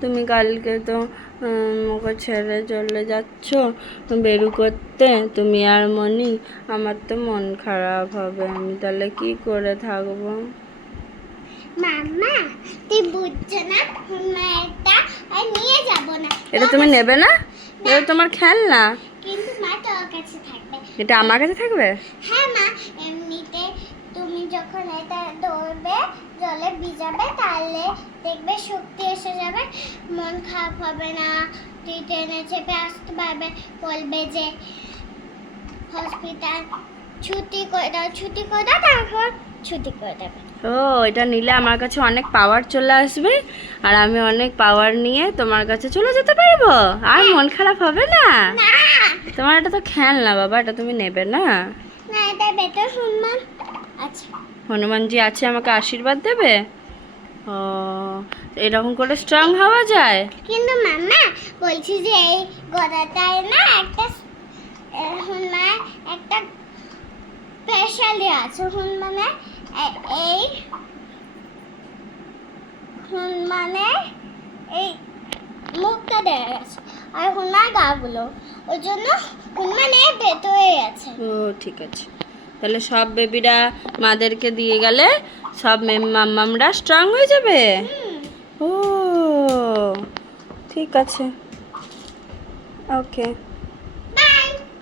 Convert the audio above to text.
তুমি কালকে তো ওকে ছেড়ে চলে যাচ্ছ বেরু করতে, তুমি আর মনি। আমার তো মন খারাপ হবে, আমি তাহলে কি করে থাকবো? মাম্মা তুই বুঝছো না, এটা নিয়ে যাব না। এটা তুমি নেবে না? এটা তোমার খেলনা। কিন্তু মা তোর কাছে থাকবে। এটা আমার কাছে থাকবে? হ্যাঁ মা, এমনিতে তুমি যখন এটা দৌড়বে জলে ভিজাবে তাহলে দেখবে শক্তি এসে যাবে, মন খারাপ হবে না, তুই ট্রেনে চেপে আসতে পারবে। বলবে যে হসপিটাল ছুটি করে দাও, তারপর ছুটি করে দেবে। ও, এটা নিলে আমার কাছে অনেক পাওয়ার চলে আসবে, আর আমি অনেক পাওয়ার নিয়ে তোমার কাছে চলে যেতে পারবো, আর মন খারাপ হবে না। না তোমার এটা তো খেলনা বাবা, এটা তুমি নেবে না। না, এটা বেটার হনুমান। আচ্ছা, হনুমানজি আছে, আমাকে আশীর্বাদ দেবে। ও, এরকম করে স্ট্রং হওয়া যায়? কিন্তু মাম্মা বলছি যে এই গদাটায় না একটা হনুমান একটা স্পেশালি আছে। হনুমানের এই হনুমানের এই মুখটা দেয়া আছে আর হনুমান গাগুলো, ওই জন্য হনুমানের ভেতরে আছে। ও ঠিক আছে, তাহলে সব বেবিরা মাদেরকে দিয়ে গেলে সব মাম্মামরা স্ট্রং হয়ে যাবে। ও ঠিক আছে, ওকে।